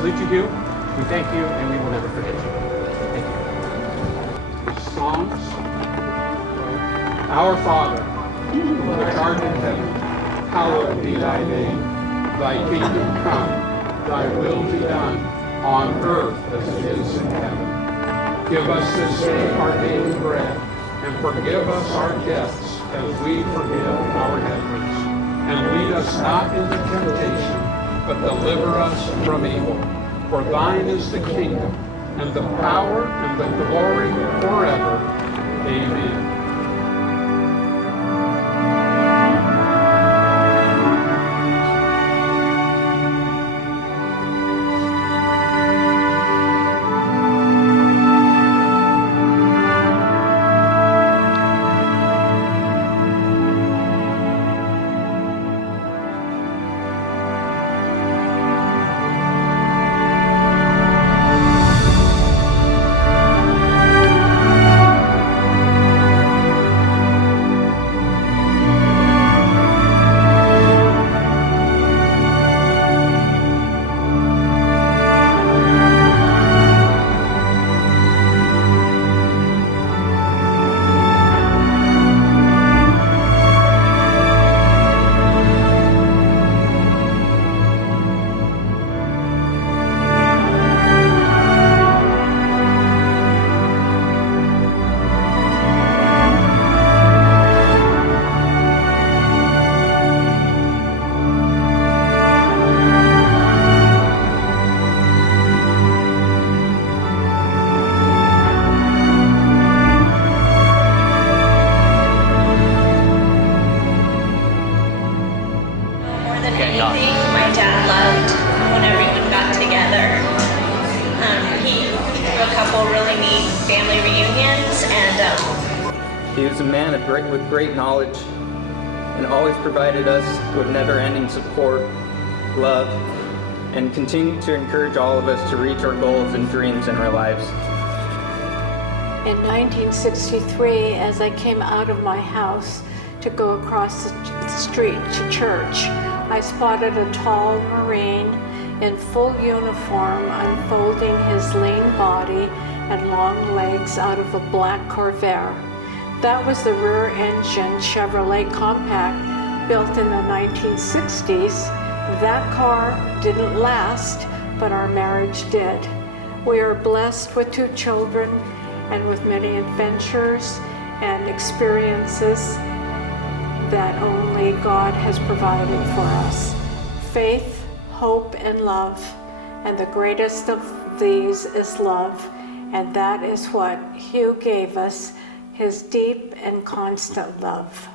salute you, Hugh. We thank you, and we will never forget you. Thank you. Psalms. Our Father, which art in heaven, hallowed be thy name. Thy kingdom come, thy will be done, on earth as it is in heaven. Give us this day our daily bread, and forgive us our debts as we forgive our debtors. And lead us not into temptation, but deliver us from evil. For thine is the kingdom, and the power, and the glory forever. Amen. My dad loved when everyone got together. He threw a couple really neat family reunions, and he was a man with great knowledge and always provided us with never-ending support, love, and continued to encourage all of us to reach our goals and dreams in our lives. In 1963, as I came out of my house to go across the street to church, I spotted a tall Marine in full uniform unfolding his lean body and long legs out of a black Corvair. That was the rear-engine Chevrolet Compact built in the 1960s. That car didn't last, but our marriage did. We are blessed with 2 children and with many adventures and experiences that only God has provided for us. Faith, hope, and love. And the greatest of these is love. And that is what Hugh gave us, his deep and constant love.